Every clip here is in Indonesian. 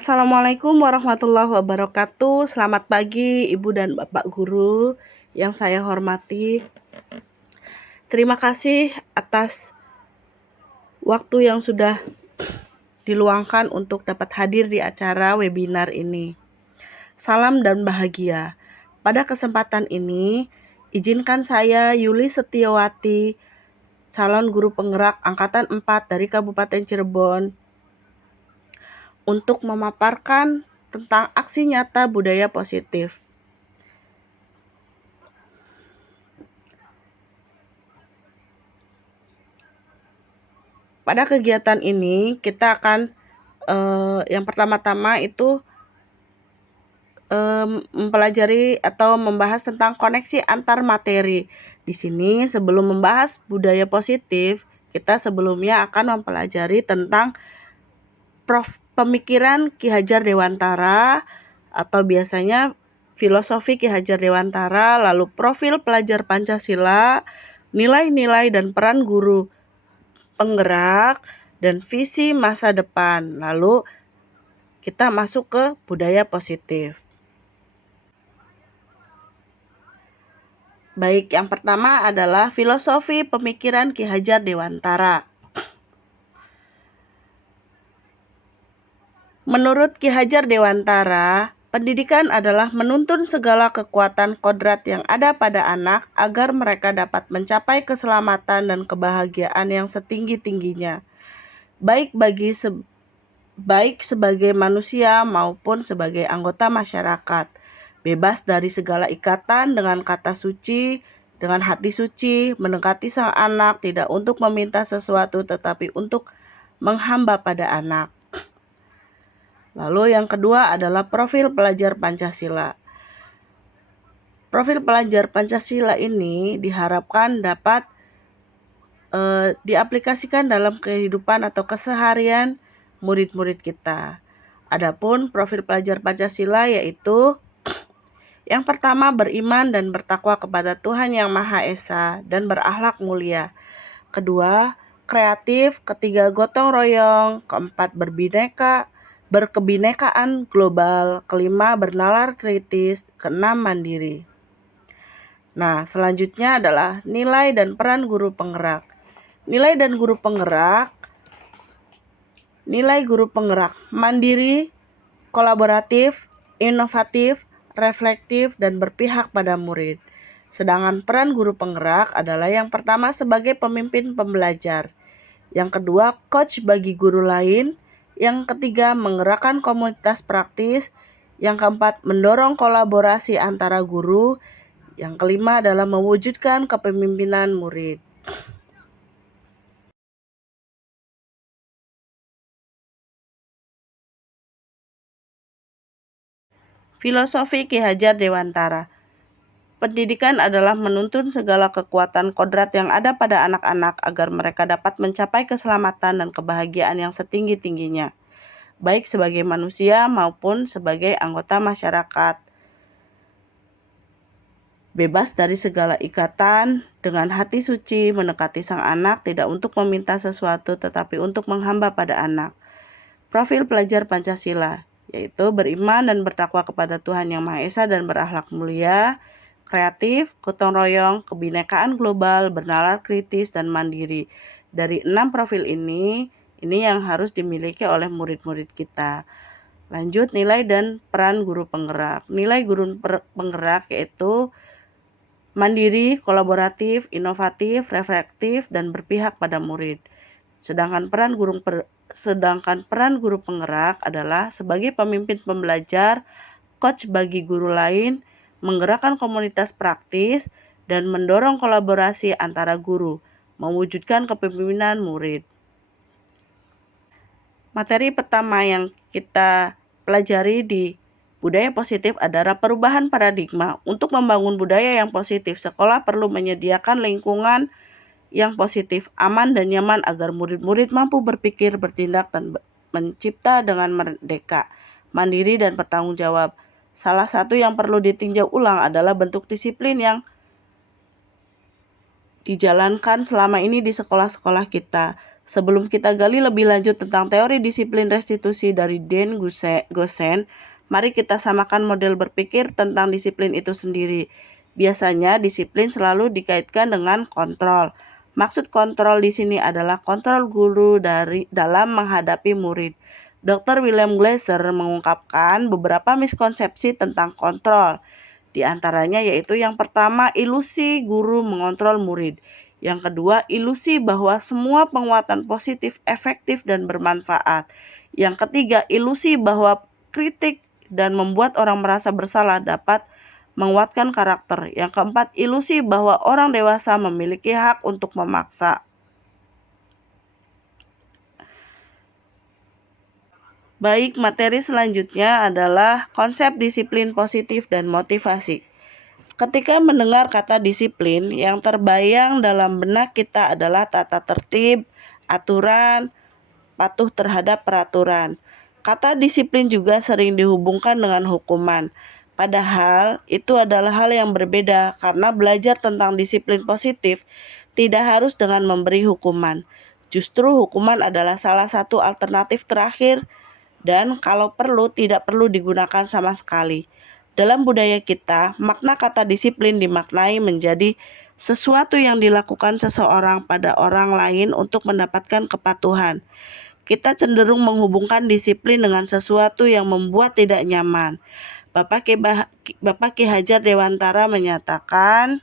Assalamualaikum warahmatullahi wabarakatuh. Selamat pagi Ibu dan Bapak Guru yang saya hormati. Terima kasih atas waktu yang sudah diluangkan untuk dapat hadir di acara webinar ini. Salam dan bahagia. Pada kesempatan ini, izinkan saya Yuli Setiawati, calon guru penggerak Angkatan 4 dari Kabupaten Cirebon, untuk memaparkan tentang aksi nyata budaya positif. Pada kegiatan ini kita akan yang pertama-tama itu mempelajari atau membahas tentang koneksi antar materi. Di sini sebelum membahas budaya positif, kita sebelumnya akan mempelajari tentang pemikiran Ki Hajar Dewantara atau biasanya filosofi Ki Hajar Dewantara, lalu profil pelajar Pancasila, nilai-nilai dan peran guru penggerak, dan visi masa depan. Lalu kita masuk ke budaya positif. Baik, yang pertama adalah filosofi pemikiran Ki Hajar Dewantara. Menurut Ki Hajar Dewantara, pendidikan adalah menuntun segala kekuatan kodrat yang ada pada anak agar mereka dapat mencapai keselamatan dan kebahagiaan yang setinggi-tingginya, baik sebagai manusia maupun sebagai anggota masyarakat, bebas dari segala ikatan dengan kata suci, dengan hati suci, mendekati sang anak tidak untuk meminta sesuatu tetapi untuk menghamba pada anak. Lalu yang kedua adalah profil pelajar Pancasila. Profil pelajar Pancasila ini diharapkan dapat diaplikasikan dalam kehidupan atau keseharian murid-murid kita. Adapun profil pelajar Pancasila yaitu yang pertama, beriman dan bertakwa kepada Tuhan Yang Maha Esa dan berakhlak mulia. Kedua, kreatif. Ketiga, gotong royong. Keempat, berkebinekaan global. Kelima, bernalar kritis. Keenam, mandiri. Nah, selanjutnya adalah nilai dan peran guru penggerak. Nilai guru penggerak mandiri, kolaboratif, inovatif, reflektif, dan berpihak pada murid. Sedangkan peran guru penggerak adalah yang pertama sebagai pemimpin pembelajar, yang kedua coach bagi guru lain, yang ketiga menggerakkan komunitas praktis, yang keempat mendorong kolaborasi antara guru, yang kelima adalah mewujudkan kepemimpinan murid. Filosofi Ki Hajar Dewantara. Pendidikan adalah menuntun segala kekuatan kodrat yang ada pada anak-anak agar mereka dapat mencapai keselamatan dan kebahagiaan yang setinggi-tingginya, baik sebagai manusia maupun sebagai anggota masyarakat. Bebas dari segala ikatan, dengan hati suci, mendekati sang anak tidak untuk meminta sesuatu tetapi untuk menghamba pada anak. Profil pelajar Pancasila yaitu beriman dan bertakwa kepada Tuhan Yang Maha Esa dan berakhlak mulia, kreatif, gotong royong, kebinekaan global, bernalar kritis, dan mandiri. Dari 6 profil ini yang harus dimiliki oleh murid-murid kita. Lanjut, nilai dan peran guru penggerak. Nilai guru penggerak yaitu mandiri, kolaboratif, inovatif, reflektif, dan berpihak pada murid. Sedangkan peran guru penggerak adalah sebagai pemimpin pembelajar, coach bagi guru lain, menggerakkan komunitas praktis, dan mendorong kolaborasi antara guru, mewujudkan kepemimpinan murid. Materi pertama yang kita pelajari di budaya positif adalah perubahan paradigma. Untuk membangun budaya yang positif, sekolah perlu menyediakan lingkungan yang positif, aman, dan nyaman agar murid-murid mampu berpikir, bertindak, dan mencipta dengan merdeka, mandiri, dan bertanggung jawab. Salah satu yang perlu ditinjau ulang adalah bentuk disiplin yang dijalankan selama ini di sekolah-sekolah kita. Sebelum kita gali lebih lanjut tentang teori disiplin restitusi dari Dan Gosen, mari kita samakan model berpikir tentang disiplin itu sendiri. Biasanya disiplin selalu dikaitkan dengan kontrol. Maksud kontrol di sini adalah kontrol guru dalam menghadapi murid. Dr. William Glasser mengungkapkan beberapa miskonsepsi tentang kontrol. Di antaranya yaitu yang pertama, ilusi guru mengontrol murid. Yang kedua, ilusi bahwa semua penguatan positif efektif dan bermanfaat. Yang ketiga, ilusi bahwa kritik dan membuat orang merasa bersalah dapat menguatkan karakter. Yang keempat, ilusi bahwa orang dewasa memiliki hak untuk memaksa. Baik, materi selanjutnya adalah konsep disiplin positif dan motivasi. Ketika mendengar kata disiplin, yang terbayang dalam benak kita adalah tata tertib, aturan, patuh terhadap peraturan. Kata disiplin juga sering dihubungkan dengan hukuman. Padahal itu adalah hal yang berbeda karena belajar tentang disiplin positif tidak harus dengan memberi hukuman. Justru hukuman adalah salah satu alternatif terakhir dan kalau perlu tidak perlu digunakan sama sekali. Dalam budaya kita, makna kata disiplin dimaknai menjadi sesuatu yang dilakukan seseorang pada orang lain untuk mendapatkan kepatuhan. Kita cenderung menghubungkan disiplin dengan sesuatu yang membuat tidak nyaman. Bapak Ki Hajar Dewantara menyatakan,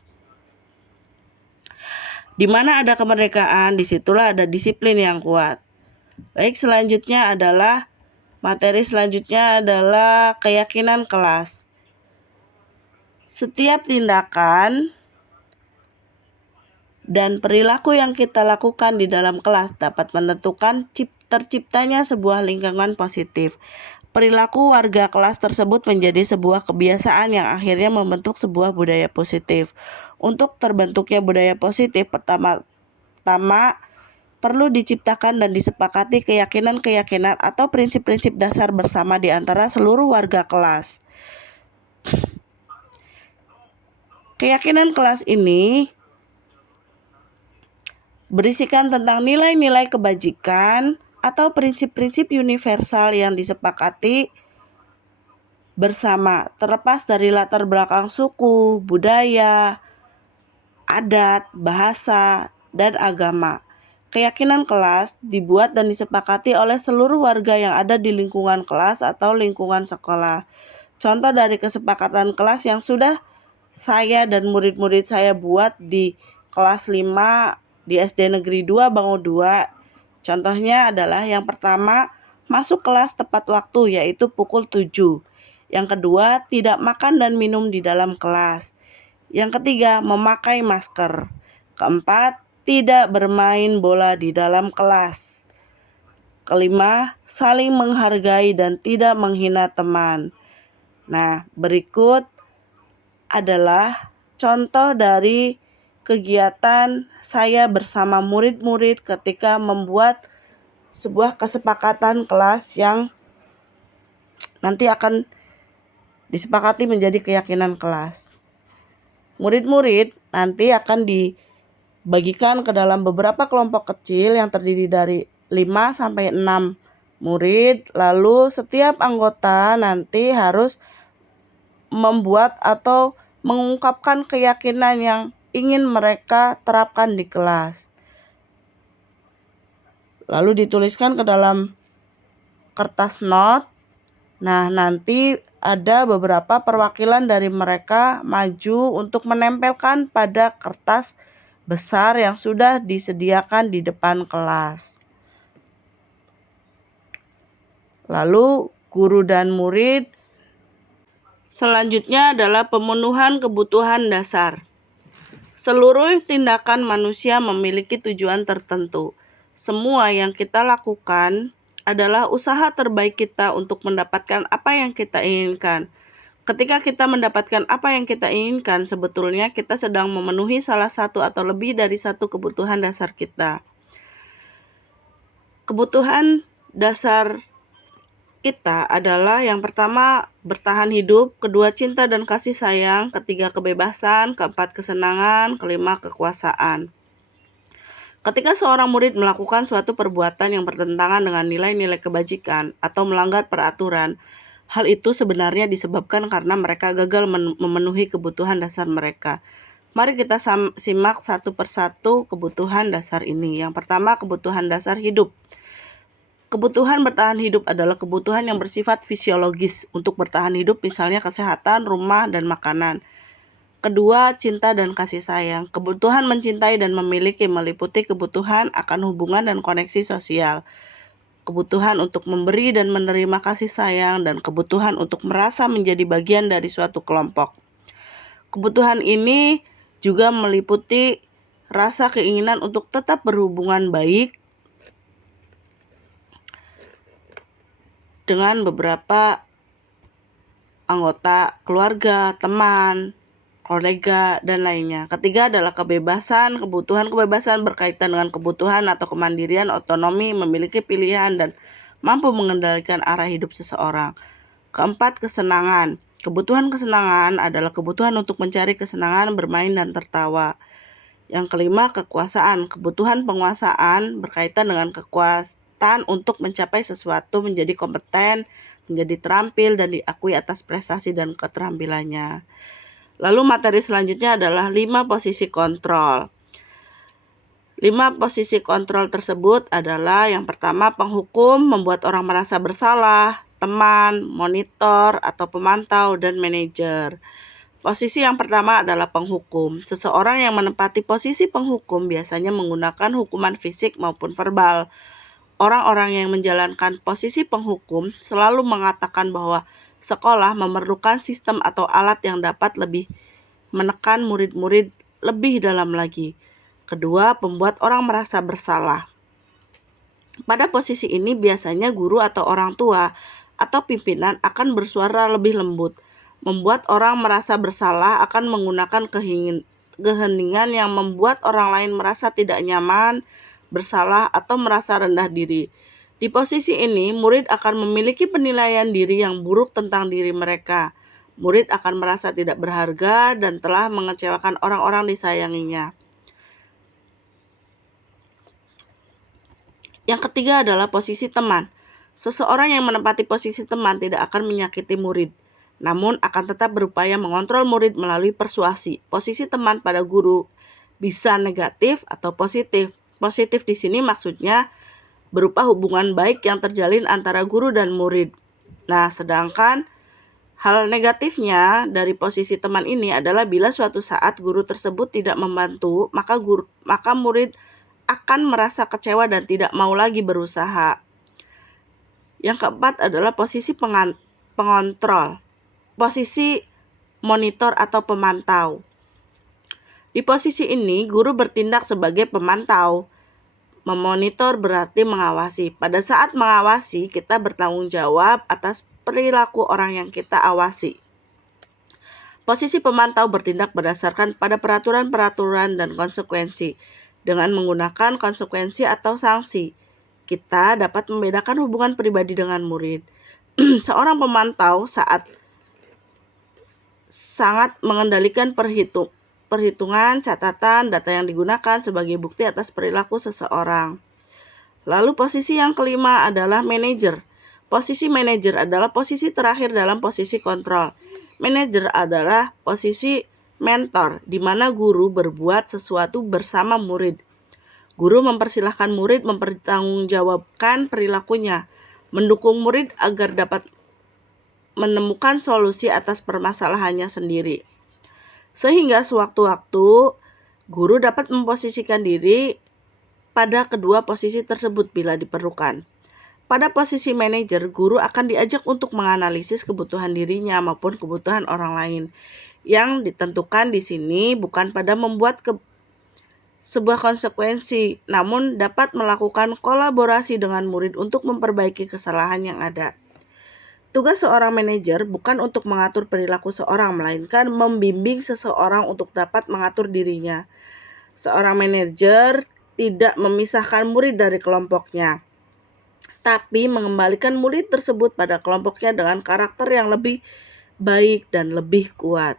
di mana ada kemerdekaan, disitulah ada disiplin yang kuat. Baik, materi selanjutnya adalah keyakinan kelas. Setiap tindakan dan perilaku yang kita lakukan di dalam kelas dapat menentukan terciptanya sebuah lingkungan positif. Perilaku warga kelas tersebut menjadi sebuah kebiasaan yang akhirnya membentuk sebuah budaya positif. Untuk terbentuknya budaya positif, pertama perlu diciptakan dan disepakati keyakinan-keyakinan atau prinsip-prinsip dasar bersama di antara seluruh warga kelas. Keyakinan kelas ini berisikan tentang nilai-nilai kebajikan atau prinsip-prinsip universal yang disepakati bersama, terlepas dari latar belakang suku, budaya, adat, bahasa, dan agama. Keyakinan kelas dibuat dan disepakati oleh seluruh warga yang ada di lingkungan kelas atau lingkungan sekolah. Contoh dari kesepakatan kelas yang sudah saya dan murid-murid saya buat di kelas 5 di SD Negeri 2 Bango 2. Contohnya adalah yang pertama, masuk kelas tepat waktu yaitu pukul 7. Yang kedua, tidak makan dan minum di dalam kelas. Yang ketiga, memakai masker. Keempat, tidak bermain bola di dalam kelas. Kelima, saling menghargai dan tidak menghina teman. Nah, berikut adalah contoh dari kegiatan saya bersama murid-murid ketika membuat sebuah kesepakatan kelas yang nanti akan disepakati menjadi keyakinan kelas. Murid-murid nanti akan dibagikan ke dalam beberapa kelompok kecil yang terdiri dari 5-6 murid. Lalu setiap anggota nanti harus membuat atau mengungkapkan keyakinan yang ingin mereka terapkan di kelas. Lalu dituliskan ke dalam kertas not. Nah, nanti ada beberapa perwakilan dari mereka maju untuk menempelkan pada kertas besar yang sudah disediakan di depan kelas. Lalu guru dan murid. Selanjutnya adalah pemenuhan kebutuhan dasar. Seluruh tindakan manusia memiliki tujuan tertentu. Semua yang kita lakukan adalah usaha terbaik kita untuk mendapatkan apa yang kita inginkan. Ketika kita mendapatkan apa yang kita inginkan, sebetulnya kita sedang memenuhi salah satu atau lebih dari satu kebutuhan dasar kita. Kebutuhan dasar kita adalah yang pertama bertahan hidup, kedua cinta dan kasih sayang, ketiga kebebasan, keempat kesenangan, kelima kekuasaan. Ketika seorang murid melakukan suatu perbuatan yang bertentangan dengan nilai-nilai kebajikan atau melanggar peraturan, hal itu sebenarnya disebabkan karena mereka gagal memenuhi kebutuhan dasar mereka. Mari kita simak satu persatu kebutuhan dasar ini. Yang pertama, kebutuhan dasar hidup. Kebutuhan bertahan hidup adalah kebutuhan yang bersifat fisiologis untuk bertahan hidup, misalnya kesehatan, rumah, dan makanan. Kedua, cinta dan kasih sayang. Kebutuhan mencintai dan memiliki meliputi kebutuhan akan hubungan dan koneksi sosial. Kebutuhan untuk memberi dan menerima kasih sayang, dan kebutuhan untuk merasa menjadi bagian dari suatu kelompok. Kebutuhan ini juga meliputi rasa keinginan untuk tetap berhubungan baik dengan beberapa anggota keluarga, teman, kolega, dan lainnya. Ketiga adalah kebebasan. Kebutuhan kebebasan berkaitan dengan kebutuhan atau kemandirian, otonomi, memiliki pilihan, dan mampu mengendalikan arah hidup seseorang. Keempat, kesenangan. Kebutuhan kesenangan adalah kebutuhan untuk mencari kesenangan, bermain, dan tertawa. Yang kelima, kekuasaan. Kebutuhan penguasaan berkaitan dengan kekuatan untuk mencapai sesuatu, menjadi kompeten, menjadi terampil, dan diakui atas prestasi dan keterampilannya. Lalu materi selanjutnya adalah 5 posisi kontrol. 5 posisi kontrol tersebut adalah yang pertama, penghukum, membuat orang merasa bersalah, teman, monitor atau pemantau, dan manajer. Posisi yang pertama adalah penghukum. Seseorang yang menempati posisi penghukum biasanya menggunakan hukuman fisik maupun verbal. Orang-orang yang menjalankan posisi penghukum selalu mengatakan bahwa sekolah memerlukan sistem atau alat yang dapat lebih menekan murid-murid lebih dalam lagi. Kedua, pembuat orang merasa bersalah. Pada posisi ini biasanya guru atau orang tua atau pimpinan akan bersuara lebih lembut. Membuat orang merasa bersalah akan menggunakan keheningan yang membuat orang lain merasa tidak nyaman, bersalah, atau merasa rendah diri. Di posisi ini, murid akan memiliki penilaian diri yang buruk tentang diri mereka. Murid akan merasa tidak berharga dan telah mengecewakan orang-orang disayanginya. Yang ketiga adalah posisi teman. Seseorang yang menempati posisi teman tidak akan menyakiti murid, namun akan tetap berupaya mengontrol murid melalui persuasi. Posisi teman pada guru bisa negatif atau positif. Positif di sini maksudnya berupa hubungan baik yang terjalin antara guru dan murid. Nah, sedangkan hal negatifnya dari posisi teman ini adalah bila suatu saat guru tersebut tidak membantu, maka murid akan merasa kecewa dan tidak mau lagi berusaha. Yang keempat adalah posisi pengontrol. Posisi monitor atau pemantau. Di posisi ini, guru bertindak sebagai pemantau. Memonitor berarti mengawasi. Pada saat mengawasi, kita bertanggung jawab atas perilaku orang yang kita awasi. Posisi pemantau bertindak berdasarkan pada peraturan-peraturan dan konsekuensi. Dengan menggunakan konsekuensi atau sanksi, kita dapat membedakan hubungan pribadi dengan murid. Seorang pemantau sangat mengendalikan perhitungan, catatan, data yang digunakan sebagai bukti atas perilaku seseorang. Lalu posisi yang kelima adalah manajer. Posisi manajer adalah posisi terakhir dalam posisi kontrol. Manajer adalah posisi mentor, di mana guru berbuat sesuatu bersama murid. Guru mempersilahkan murid mempertanggungjawabkan perilakunya, mendukung murid agar dapat menemukan solusi atas permasalahannya sendiri. Sehingga sewaktu-waktu guru dapat memposisikan diri pada kedua posisi tersebut bila diperlukan. Pada posisi manajer, guru akan diajak untuk menganalisis kebutuhan dirinya maupun kebutuhan orang lain. Yang ditentukan di sini bukan pada membuat sebuah konsekuensi, namun dapat melakukan kolaborasi dengan murid untuk memperbaiki kesalahan yang ada. Tugas seorang manajer bukan untuk mengatur perilaku seorang, melainkan membimbing seseorang untuk dapat mengatur dirinya. Seorang manajer tidak memisahkan murid dari kelompoknya, tapi mengembalikan murid tersebut pada kelompoknya dengan karakter yang lebih baik dan lebih kuat.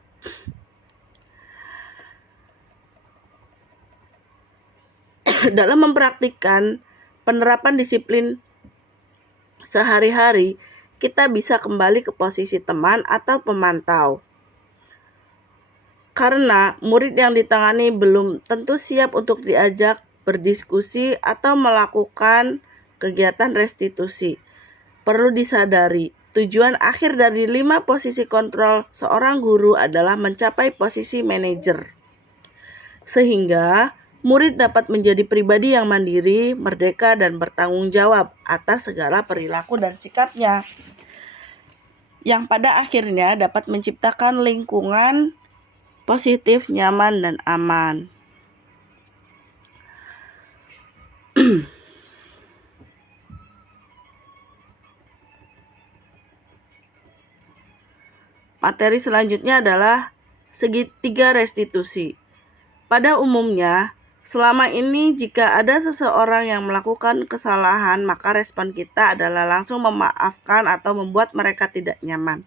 Dalam mempraktikkan penerapan disiplin sehari-hari, kita bisa kembali ke posisi teman atau pemantau. Karena murid yang ditangani belum tentu siap untuk diajak berdiskusi atau melakukan kegiatan restitusi. Perlu disadari, tujuan akhir dari 5 posisi kontrol seorang guru adalah mencapai posisi manajer. Sehingga murid dapat menjadi pribadi yang mandiri, merdeka, dan bertanggung jawab atas segala perilaku dan sikapnya, yang pada akhirnya dapat menciptakan lingkungan positif, nyaman, dan aman. Materi selanjutnya adalah segitiga restitusi. Pada umumnya, selama ini jika ada seseorang yang melakukan kesalahan, maka respon kita adalah langsung memaafkan atau membuat mereka tidak nyaman.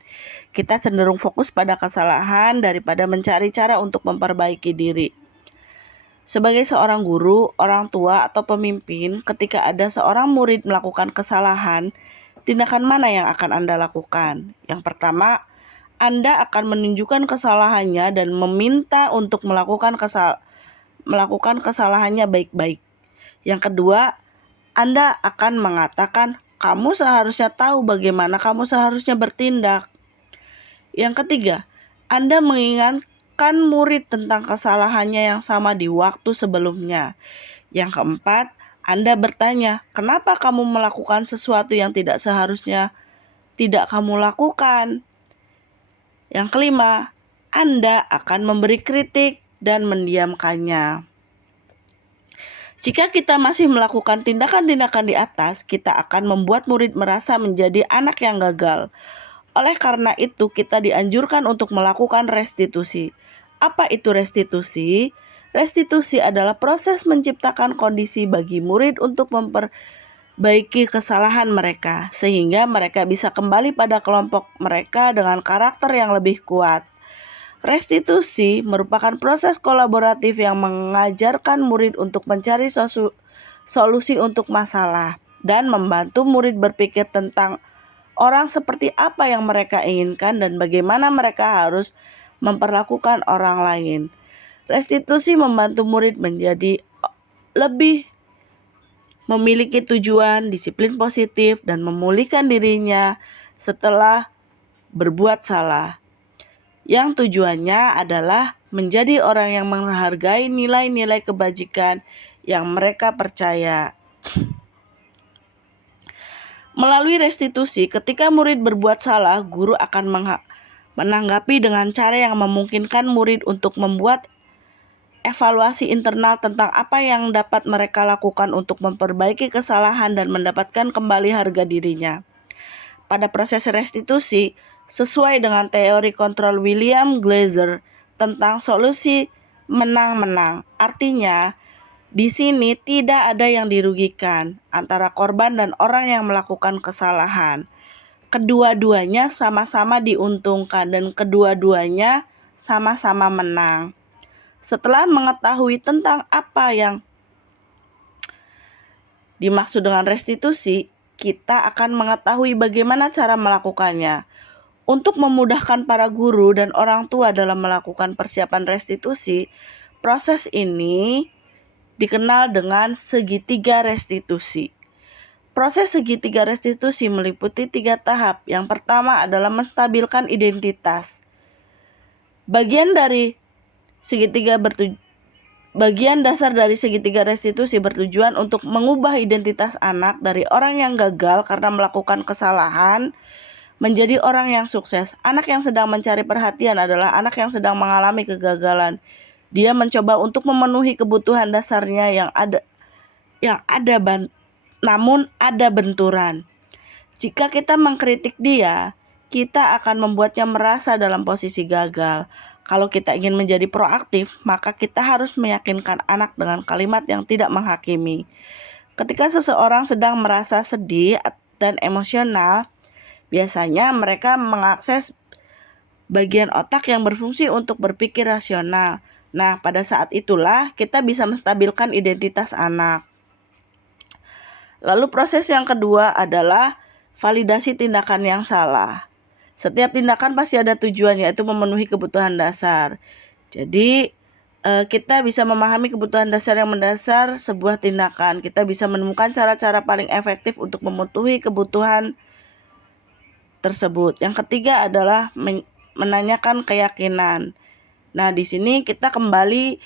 Kita cenderung fokus pada kesalahan daripada mencari cara untuk memperbaiki diri. Sebagai seorang guru, orang tua, atau pemimpin, ketika ada seorang murid melakukan kesalahan, tindakan mana yang akan Anda lakukan? Yang pertama, Anda akan menunjukkan kesalahannya dan meminta untuk melakukan kesalahannya baik-baik. Yang kedua, Anda akan mengatakan, kamu seharusnya tahu bagaimana kamu seharusnya bertindak. Yang ketiga, Anda mengingatkan murid tentang kesalahannya yang sama di waktu sebelumnya. Yang keempat, Anda bertanya, kenapa kamu melakukan sesuatu yang tidak seharusnya tidak kamu lakukan? Yang kelima, Anda akan memberi kritik dan mendiamkannya. Jika kita masih melakukan tindakan-tindakan di atas, kita akan membuat murid merasa menjadi anak yang gagal. Oleh karena itu, kita dianjurkan untuk melakukan restitusi. Apa itu restitusi? Restitusi adalah proses menciptakan kondisi bagi murid untuk memperbaiki kesalahan mereka, sehingga mereka bisa kembali pada kelompok mereka dengan karakter yang lebih kuat. Restitusi merupakan proses kolaboratif yang mengajarkan murid untuk mencari solusi untuk masalah dan membantu murid berpikir tentang orang seperti apa yang mereka inginkan dan bagaimana mereka harus memperlakukan orang lain. Restitusi membantu murid menjadi lebih memiliki tujuan, disiplin positif, dan memulihkan dirinya setelah berbuat salah. Yang tujuannya adalah menjadi orang yang menghargai nilai-nilai kebajikan yang mereka percaya. Melalui restitusi, ketika murid berbuat salah, guru akan menanggapi dengan cara yang memungkinkan murid untuk membuat evaluasi internal tentang apa yang dapat mereka lakukan untuk memperbaiki kesalahan dan mendapatkan kembali harga dirinya. Pada proses restitusi, sesuai dengan teori kontrol William Glasser tentang solusi menang-menang. Artinya, di sini tidak ada yang dirugikan antara korban dan orang yang melakukan kesalahan. Kedua-duanya sama-sama diuntungkan dan kedua-duanya sama-sama menang. Setelah mengetahui tentang apa yang dimaksud dengan restitusi, kita akan mengetahui bagaimana cara melakukannya. Untuk memudahkan para guru dan orang tua dalam melakukan persiapan restitusi, proses ini dikenal dengan segitiga restitusi. Proses segitiga restitusi meliputi 3 tahap. Yang pertama adalah menstabilkan identitas. Bagian dasar dari segitiga restitusi bertujuan untuk mengubah identitas anak dari orang yang gagal karena melakukan kesalahan menjadi orang yang sukses. Anak yang sedang mencari perhatian adalah anak yang sedang mengalami kegagalan. Dia mencoba untuk memenuhi kebutuhan dasarnya namun ada benturan. Jika kita mengkritik dia, kita akan membuatnya merasa dalam posisi gagal. Kalau kita ingin menjadi proaktif, maka kita harus meyakinkan anak dengan kalimat yang tidak menghakimi. Ketika seseorang sedang merasa sedih dan emosional, biasanya mereka mengakses bagian otak yang berfungsi untuk berpikir rasional. Nah, pada saat itulah kita bisa menstabilkan identitas anak. Lalu proses yang kedua adalah validasi tindakan yang salah. Setiap tindakan pasti ada tujuan, yaitu memenuhi kebutuhan dasar. Jadi kita bisa memahami kebutuhan dasar yang mendasar sebuah tindakan. Kita bisa menemukan cara-cara paling efektif untuk memenuhi kebutuhan tersebut. Yang ketiga adalah menanyakan keyakinan. Nah, di sini kita kembali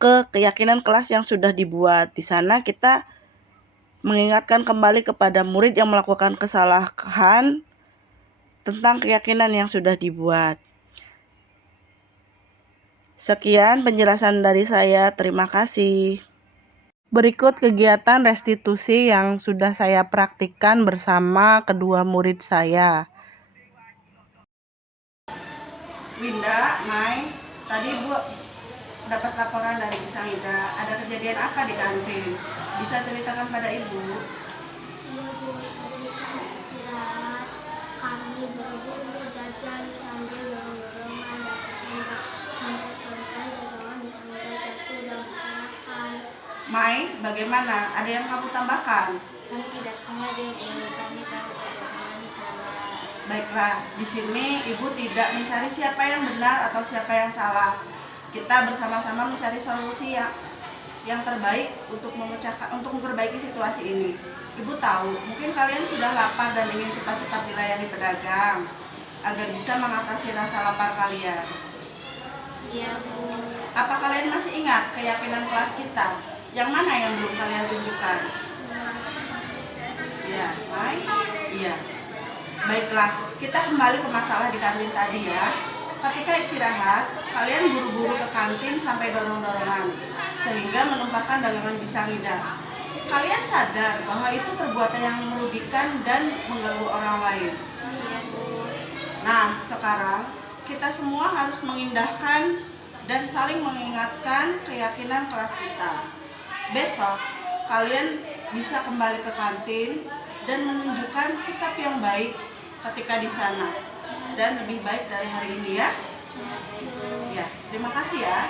ke keyakinan kelas yang sudah dibuat. Di sana kita mengingatkan kembali kepada murid yang melakukan kesalahan tentang keyakinan yang sudah dibuat. Sekian penjelasan dari saya. Terima kasih. Berikut kegiatan restitusi yang sudah saya praktikkan bersama kedua murid saya. Winda, Mai, tadi Bu dapat laporan dari Bisang Ida. Ada kejadian apa di kantin? Bisa ceritakan pada Ibu? Iya Bu, tadi saat istirahat kami berburu jajan sambil dorong-dorongan dan bercanda sampai-sampai dagangan disangka jatuh dan berserakan. Mai, bagaimana? Ada yang kamu tambahkan? Kami tidak sengaja Bu, kami tahu dagangan salah. Baiklah, di sini Ibu tidak mencari siapa yang benar atau siapa yang salah. Kita bersama-sama mencari solusi yang terbaik untuk memperbaiki situasi ini. Ibu tahu, mungkin kalian sudah lapar dan ingin cepat-cepat dilayani pedagang agar bisa mengatasi rasa lapar kalian. Iya Bu. Apa kalian masih ingat keyakinan kelas kita? Yang mana yang belum kalian tunjukkan? Ya, Mai? Iya. Baiklah, kita kembali ke masalah di kantin tadi ya. Ketika istirahat, kalian buru-buru ke kantin sampai dorong-dorongan, sehingga menumpahkan dagangan Bisang Ida. Kalian sadar bahwa itu perbuatan yang merugikan dan mengganggu orang lain. Iya Bu. Nah, sekarang kita semua harus mengindahkan dan saling mengingatkan keyakinan kelas kita. Besok, kalian bisa kembali ke kantin dan menunjukkan sikap yang baik ketika di sana dan lebih baik dari hari ini ya. Ya, terima kasih ya.